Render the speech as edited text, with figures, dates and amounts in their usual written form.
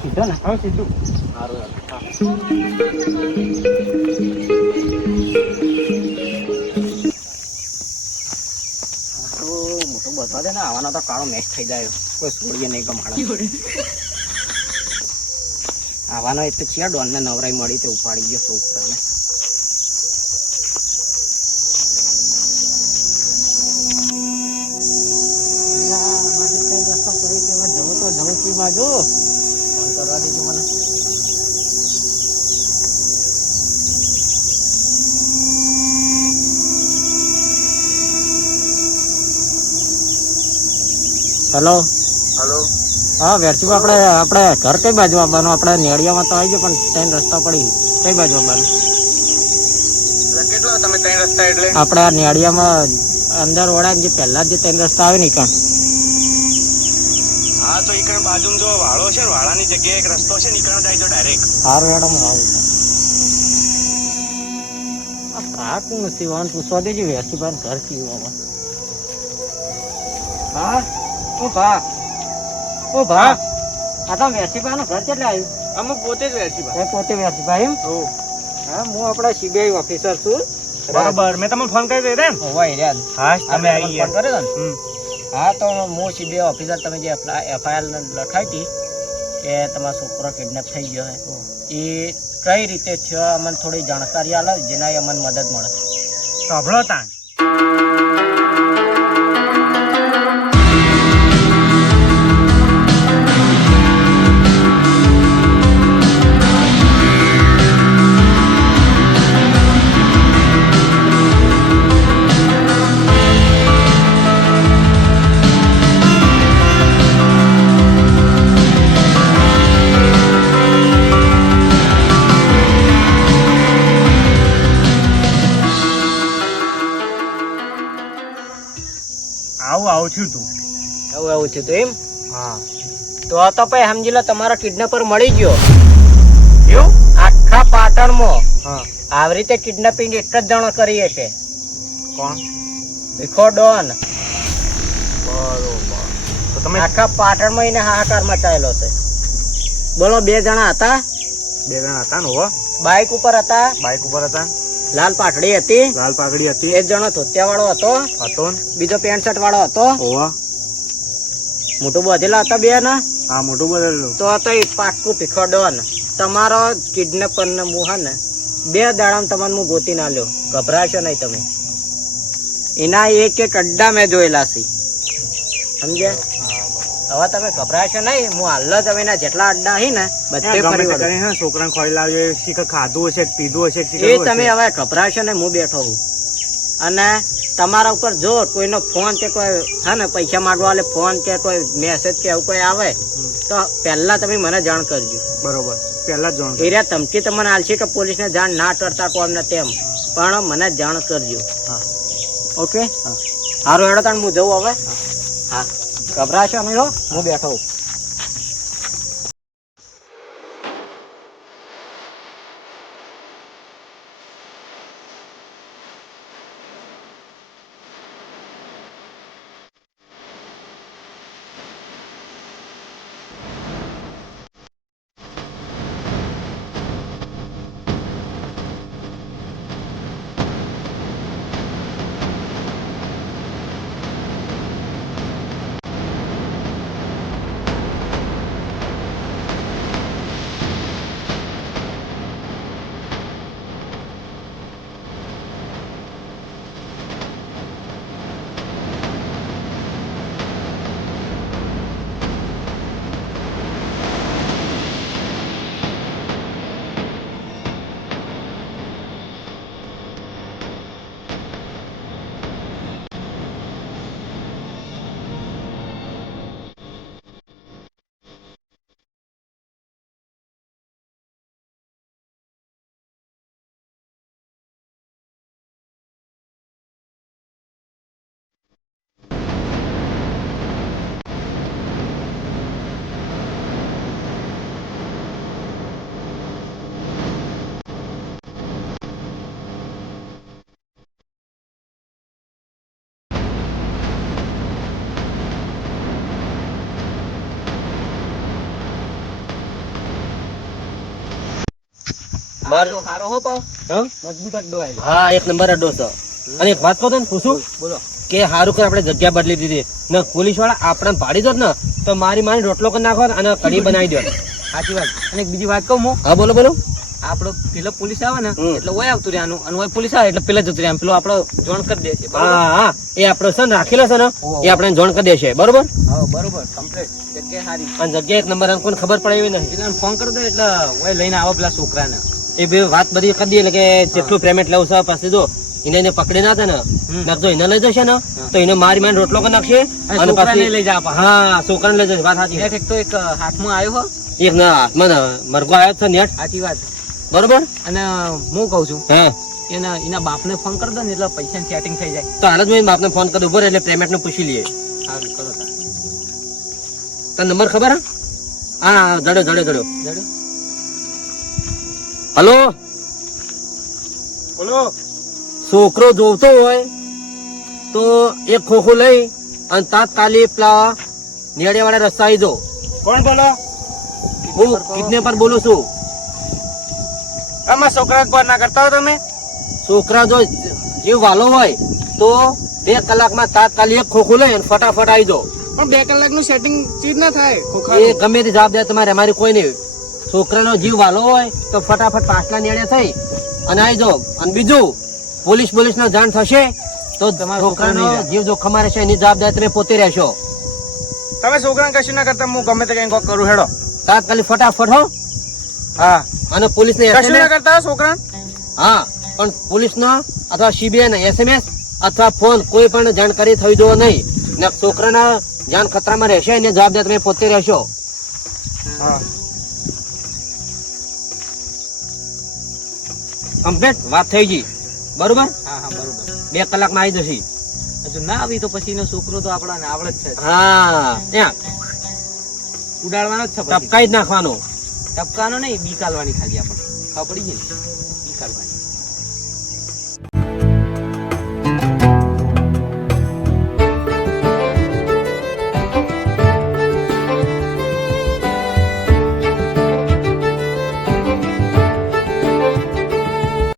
સીધો ને હા સીધું સારું મોટું બતા દે ને આવાનો તો કાળો મેચ થઈ જાય કોઈ છોડીએ નહીં કમાડે આવાનો એ તો છે ડોનને નવરાઈ મળી તે ઉપાડી ગયો છોકરાને બાજુ ફોન કરવા દેજો મને હેલો હેલો હા વેરચી આપણે ઘર કઈ બાજુ આવવાનું આપણે નેડિયામાં તો આવી ગયો પણ ત્રણ રસ્તા પડી કઈ બાજુ આવવાનું કેટલો તમે ત્રણ રસ્તા એટલે આપણે આ નેડિયામાં અંદર વળા જે પહેલા જે ત્રણ રસ્તા આવે ને કાં હા તો ઈકણ બાજુમાં જો વાળો છે ને વાળાની જગ્યાએ એક રસ્તો છે ને ઈકણ જાય તો ડાયરેક્ટ સારું મેડમ આવું કાક નથી વાન પૂછવા દેજો વેરચી ભાઈ ઘર કીવામાં હા ઓ ભા આ તો વેરચીભાઈ નું ઘર કેટલે આવ્યું અમે પોતે જ વેચી પોતે વેરચીભાઈ એમ હા હું આપણા સીબીઆઈ ઓફિસર છું બરોબર મેં તમને ફોન કરી દીધો ને હોય યાદ હા તમે આવી ફોન ગયા કર્યો ને હા તો હું સીબીઆઈ ઓફિસર તમે જે એફઆઈઆર લખાઈ હતી કે તમારો છોકરો કિડનેપ થઈ ગયો છે એ કઈ રીતે થયો અમને થોડી જાણકારી આલો જેના અમને મદદ મળે સાંભળો તાણ આવું છું તું એવું છે તો એમ હા તો આ તો ભાઈ સમજી લો તમારો કિડનેપર મળી ગયો એવું આખા પાટણમાં હા આવી રીતે કિડનેપિંગ એક જ જણો કરીએ છે કોણ ભીખો ડોન બરોબર તો તમે આખા પાટણમાં એને હાહાકાર મચાયેલો છે બોલો 2 જણા હતા 2 જણા હતા ને હો બાઇક ઉપર હતા બાઇક ઉપર હતા લાલ પાઘડી હતી લાલ પાઘડી હતી એક જણો ધોતિયા વાળો હતો હતો ને બીજો પેન્ટ શર્ટ વાળો હતો હોવા મોટું બધેલા હતા 2 ના હા મોટું બદલેલું તો હતો એ પાક્કું ભીખો ડોન તમારો કિડનેપર ને હું ને 2 દાડામાં તમને હું ગોતી ના લ્યો ગભરાશો નહીં તમે એના એક અડ્ડા મેં જોયેલા છે સમજ્યા હવે તમે ગભરાશો નહીં હું હાલ જ હવે એના જેટલા અડ્ડા હી ને બધે ફરી વળું. છોકરાને ખોઈ લાવ્યો શીખ ખાધું હશે પીધું હશે એ તમે હવે ગભરાશો ને હું બેઠો છું અને તમારા ઉપર જો કોઈનો ફોન કે કોઈ હા ને પૈસા માંગવા વાલે ફોન કે કોઈ મેસેજ કે એવું કોઈ આવે તો પહેલા તમે મને જાણ કરજો બરોબર પહેલા જ જાણ એરિયા ધમકી તમને આલશે કે પોલીસને જાણ ના કરતા કોમ ને તેમ પણ મને જાણ કરજો હા ઓકે સારું હેડો તાણ હું જઉં હવે હા ગભરાશો નહીં હો હું બેઠો છું. મારો સારો હો પાવ હા? મજબૂત અડ્ડો આવ્યો. હા એક નંબર અડ્ડો છે. અને એક વાત કહો તને પૂછું બોલો. કે હારું કર આપણે જગ્યા બદલી દીધી ને પોલીસ વાળા આપણને પાડી દો ને તો મારી મારી રોટલો કરી નાખો અને કઢી બનાવી દો. સાચી વાત. અને એક બીજી વાત કહું હું, હા બોલો બોલો. આપડો પેલો પોલીસ આવે ને હમ. એટલે ઓય આવતું રહેવાનું અને ઓય પોલીસ આવે એટલે પેલા જતું રહેવાનું. પેલો આપણો જોણ કરી દે છે. હા હા એ આપણો છે ને રાખેલો છે ને ઓહો. એ આપણે જોણ કરી દેશે બરોબર. હા બરોબર કમ્પ્લીટ. જગ્યા સારી. અને જગ્યા એક નંબર અને કોઈને ખબર પડે એવી નહીં. એટલે ફોન કરી દો એટલે ઓય લઈને આવો પેલા છોકરાને. એ બે વાત બધી કરી દઈએ એટલે કે જેટલું પેમેન્ટ લેવું છે પછી જો એને પકડી ના થાય હમ. ને જો એને લઈ જશે ને તો એને મારી મારી રોટલો કરી નાખશે અને છોકરાને લઈ જા પાછા. હા છોકરાને લઈ જશે વાત સાચી. એક તો એક હાથમાં આવ્યો હો. એક ના હાથમાં મરઘો આવ્યો છે નેટ સાચી વાત. બરોબર. અને હું કઉ છું હા એના બાપને ફોન કરી દો ને એટલે પૈસા સેટિંગ થઈ જાય. તો હાલ જ મેં બાપને ફોન કરી ઉભો રહે એટલે પેમેન્ટ નું પૂછી લઈએ. સારું કરો તાર. તને નંબર ખબર હે? હા જડ્યો જડ્યો જડ્યો. જડો. હલો બોલો. છોકરો જોવતો હોય તો એક ખોખું લઈ અને તાત્કાલિક પેલા નેડે વાળા રસ્તા આવી દો. કોણ બોલો? હું કિડનેપર બોલું છું. આમાં છોકરા કોણ ના કરતા હો તમે? છોકરા જો જીવ વાલો હોય તો 2 કલાકમાં તાત્કાલિક એક ખોખું લઈ અને ફટાફટ આવી દો. પણ 2 કલાકનું સેટિંગ ચીજ ના થાય. એ ગમે તે જવાબદાર તમારે, અમારી કોઈ નહીં. છોકરાનો જીવ વાલો હોય તો ફટાફટ પાછલા નેડે થઈ અને આવી જાઓ. અને બીજું પોલીસ ને જાણ થશે તો તમારો છોકરાનો છોકરો નહીં જીવ જોખમમાં રહેશે એની જવાબદારી તમે પોતે રહેશો. તમે છોકરાને કશું ના કરતા, હું ગમે તે કઈ કોક કરું હેડો. તાત્કાલિક ફટાફટ હો. હા અને પોલીસને કશું ના SMS કરતા હો છોકરા. હા પણ પોલીસનો અથવા CBI ને SMS અથવા ફોન કોઈ પણ જાણકારી થઈ જવો નહીં ને છોકરાના જાન ખતરામાં રહેશે એની જવાબદાર તમે પોતે રહેશો. હા કમ્પ્લીટ વાત થઈ ગઈ બરોબર. હા હા બરોબર. 2 કલાકમાં આવી જશે. હજુ ના આવી તો પછી એનો છોકરો તો આપણાને આવડે જ છે. હા ત્યાં ઉડાડવાનો જ છે પછી. ટપકાઈ જ નાખવાનો. ટપકાનો નહીં, બી કાલવાની ખાલી આપણે ખબર પડી ગઈ ને બી કાલવાની.